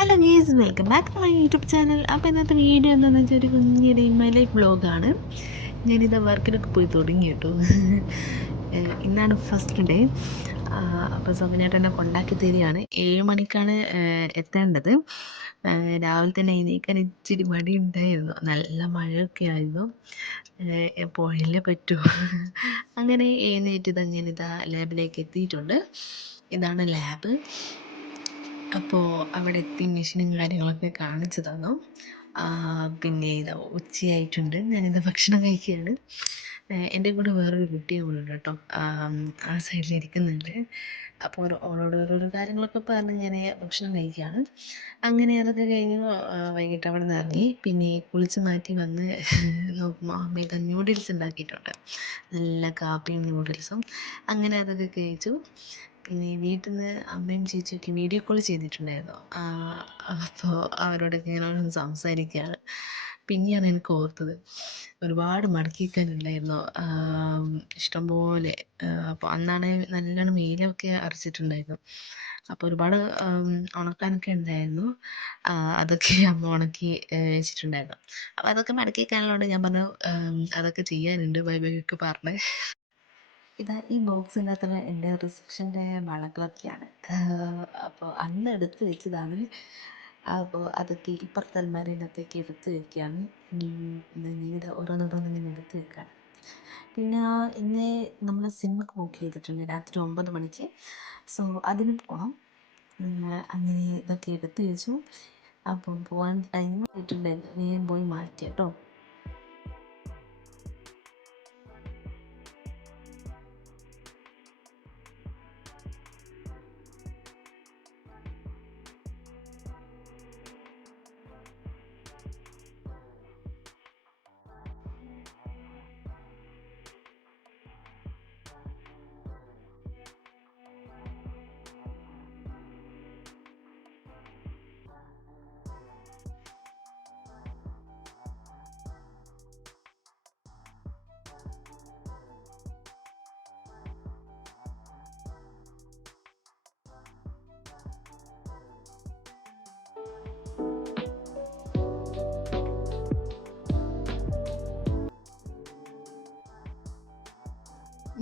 Hello guys, welcome back to my YouTube channel. അപ്പോൾ ഇന്നത്തെ video എന്താണെന്ന് വെച്ചാൽ ഒരു കുഞ്ഞ് ഡേ ഇൻ മൈ ലൈഫ് വ്ളോഗാണ്. ഞാനിത് വർക്കിനൊക്കെ പോയി തുടങ്ങി കേട്ടോ. ഇന്നാണ് ഫസ്റ്റ് ഡേ. അപ്പോൾ സോമനേട്ടൻ എന്നെ കൊണ്ടാക്കി തരികയാണ്. 7 മണിക്കാണ് എത്തേണ്ടത്. രാവിലെ തന്നെ എഴുന്നേൽക്കാൻ ഇച്ചിരി മടി ഉണ്ടായിരുന്നു, നല്ല മഴയൊക്കെ ആയിരുന്നു. പോയല്ലേ പറ്റൂ. അങ്ങനെ എഴുന്നേറ്റ് ഞാനിതാ ലാബിലേക്ക് എത്തിയിട്ടുണ്ട്. ഇതാണ് ലാബ്. അപ്പോൾ അവിടെ എത്തി മെഷീനും കാര്യങ്ങളൊക്കെ കാണിച്ചു തന്നു. പിന്നെ ഇത് ഉച്ചയായിട്ടുണ്ട്, ഞാനിത് ഭക്ഷണം കഴിക്കുകയാണ്. എൻ്റെ കൂടെ വേറൊരു കുട്ടിയും കൂടെ ഉണ്ട് കേട്ടോ, ആ സൈഡിൽ ഇരിക്കുന്നുണ്ട്. അപ്പോൾ ഓളോട് ഓരോരോ കാര്യങ്ങളൊക്കെ പറഞ്ഞ് ഞാൻ ഭക്ഷണം കഴിക്കുകയാണ്. അങ്ങനെ അതൊക്കെ കഴിഞ്ഞ് വൈകിട്ട് അവിടെ നിന്ന് ഇറങ്ങി. പിന്നെ കുളിച്ച് മാറ്റി വന്ന് നോക്കുമ്പോൾ അമ്മയൊക്കെ ന്യൂഡിൽസ് ഉണ്ടാക്കിയിട്ടുണ്ട്, നല്ല കാപ്പിയും ന്യൂഡിൽസും. അങ്ങനെ അതൊക്കെ കഴിച്ചു. പിന്നെ വീട്ടിൽ നിന്ന് അമ്മയും ചേച്ചിയൊക്കെ വീഡിയോ കോൾ ചെയ്തിട്ടുണ്ടായിരുന്നു. അപ്പോൾ അവരോടൊക്കെ ഇങ്ങനെ സംസാരിക്കുകയാണ്. പിന്നെയാണ് എനിക്ക് ഓർത്തത്, ഒരുപാട് മടക്കി വയ്ക്കാനുണ്ടായിരുന്നു, ഇഷ്ടംപോലെ. അപ്പോൾ അന്നാണ് നല്ലോണം വെയിലൊക്കെ അറച്ചിട്ടുണ്ടായിരുന്നു. അപ്പോൾ ഒരുപാട് ഉണക്കാനൊക്കെ ഉണ്ടായിരുന്നു. അതൊക്കെ അമ്മ ഉണക്കി വെച്ചിട്ടുണ്ടായിരുന്നു. അപ്പോൾ അതൊക്കെ മടക്കി വയ്ക്കാനുള്ളതുകൊണ്ട് ഞാൻ പറഞ്ഞു അതൊക്കെ ചെയ്യാനുണ്ട്, ബൈ ബൈ ഒക്കെ പറഞ്ഞ്. ഇതാ ഈ ബോക്സിൻ്റെ അകത്തുള്ള എൻ്റെ റിസപ്ഷൻ്റെ വളകളൊക്കെയാണ്. അപ്പോൾ അന്ന് എടുത്ത് വെച്ചതാണ്. അപ്പോൾ അതൊക്കെ ഇപ്പുറത്തെ അലമാരേനകത്തേക്ക് എടുത്ത് വെക്കുകയാണ്. ഇത് ഓരോന്നോരോന്നിങ്ങനെ എടുത്ത് വെക്കുകയാണ്. പിന്നെ ഇന്ന് നമ്മൾ സിനിമക്ക് ബുക്ക് ചെയ്തിട്ടുണ്ട് രാത്രി 9 മണിക്ക്. സോ അതിന് പോകണം. അങ്ങനെ ഇതൊക്കെ എടുത്ത് വെച്ചു. അപ്പം പോകാൻ ടൈം ആയിട്ടുണ്ടായിരുന്നു, ഞാൻ പോയി മാറ്റി കേട്ടോ.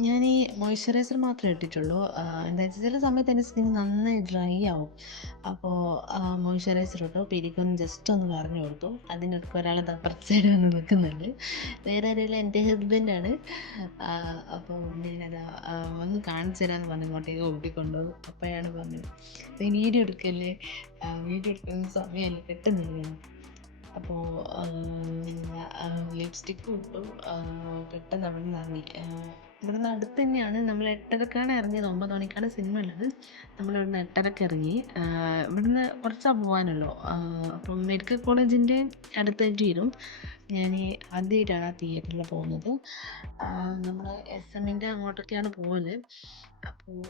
ഞാൻ ഈ മോയ്സ്ചറൈസർ മാത്രമേ ഇട്ടിട്ടുള്ളൂ. എന്താ വെച്ചാൽ ചില സമയത്ത് എൻ്റെ സ്കിൻ നന്നായി ഡ്രൈ ആവും. അപ്പോൾ മോയ്സ്ചറൈസർ ഇട്ടു. പിരിക്കൊന്ന് ജസ്റ്റ് ഒന്ന് പറഞ്ഞു കൊടുത്തു. അതിനൊക്കെ ഒരാൾ അപ്പുറത്തെ സൈഡ് വന്ന് നിൽക്കുന്നുണ്ട്. വേറെ ആരെയല്ല, എൻ്റെ ഹസ്ബൻഡാണ്. അപ്പോൾ ഞാനത് ഒന്ന് കാണിച്ചു തരാമെന്ന് പറഞ്ഞു ഇങ്ങോട്ടേക്ക് കൂട്ടിക്കൊണ്ടുപോകും. അപ്പോഴാണ് പറഞ്ഞത് വീഡിയോ എടുക്കല്ലേ, വീഡിയോ എടുക്കുന്ന സമയമല്ലേ, പെട്ടെന്ന്. അപ്പോൾ ലിപ്സ്റ്റിക്ക് ഇട്ടു. പെട്ടെന്ന് അവിടെ നിന്ന് ഇറങ്ങി. ഇവിടുന്ന് അടുത്ത് തന്നെയാണ്. നമ്മൾ 8:30ക്കാണ് ഇറങ്ങിയത്, 9 മണിക്കാണ് സിനിമ ഉള്ളത്. നമ്മളിവിടുന്ന് 8:30ക്ക് ഇറങ്ങി. ഇവിടുന്ന് കുറച്ചാ പോകാനുള്ളൂ. അപ്പം മെഡിക്കൽ കോളേജിൻ്റെ അടുത്തായിട്ട് വരും. ഞാൻ ആദ്യമായിട്ടാണ് ആ തിയേറ്ററിൽ പോകുന്നത്. നമ്മൾ SM-ൻ്റെ അങ്ങോട്ടൊക്കെയാണ് പോകല്. അപ്പോൾ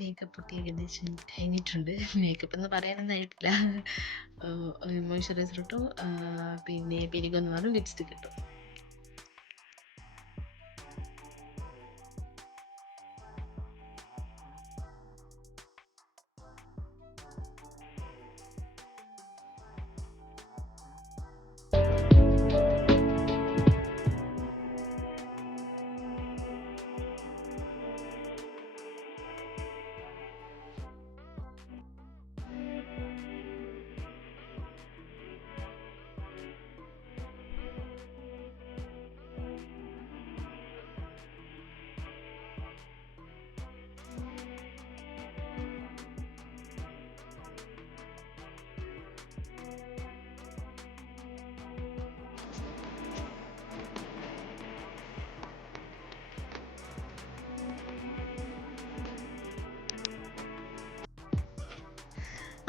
മേക്കപ്പ് ഒക്കെ ഏകദേശം കഴിഞ്ഞിട്ടുണ്ട്. മേക്കപ്പ് എന്ന് പറയാനൊന്നും ആയിട്ടില്ല. മോയ്സ്ചറൈസർ ഇട്ടു, പിന്നെ പിരികൊന്ന് പറഞ്ഞു, ലിപ്സ്റ്റിക്ക് ഇട്ടു.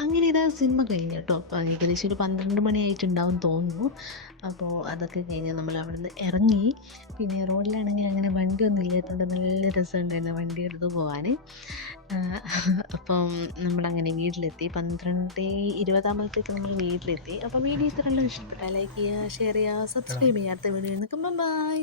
അങ്ങനെ ഇതാ സിനിമ കഴിഞ്ഞു കേട്ടോ. അപ്പോൾ ഏകദേശം ഒരു 12 മണിയായിട്ടുണ്ടാവും തോന്നുന്നു. അപ്പോൾ അതൊക്കെ കഴിഞ്ഞ് നമ്മൾ അവിടെ നിന്ന് ഇറങ്ങി. പിന്നെ റോഡിലാണെങ്കിൽ അങ്ങനെ വണ്ടിയൊന്നും ഇല്ലാത്തതുകൊണ്ട് നല്ല രസമുണ്ടായിരുന്നു വണ്ടി എടുത്ത് പോകാൻ. അപ്പം നമ്മളങ്ങനെ വീട്ടിലെത്തി. 12:20 ആകുമ്പോഴത്തേക്ക് നമ്മൾ വീട്ടിലെത്തി. അപ്പോൾ വീഡിയോ ഇത്രയെല്ലാം ഇഷ്ടപ്പെട്ടാൽ ലൈക്ക് ചെയ്യുക, ഷെയർ ചെയ്യുക, സബ്സ്ക്രൈബ് ചെയ്യുക. അടുത്ത വീഡിയോ നിൽക്കുമ്പോൾ ബൈ.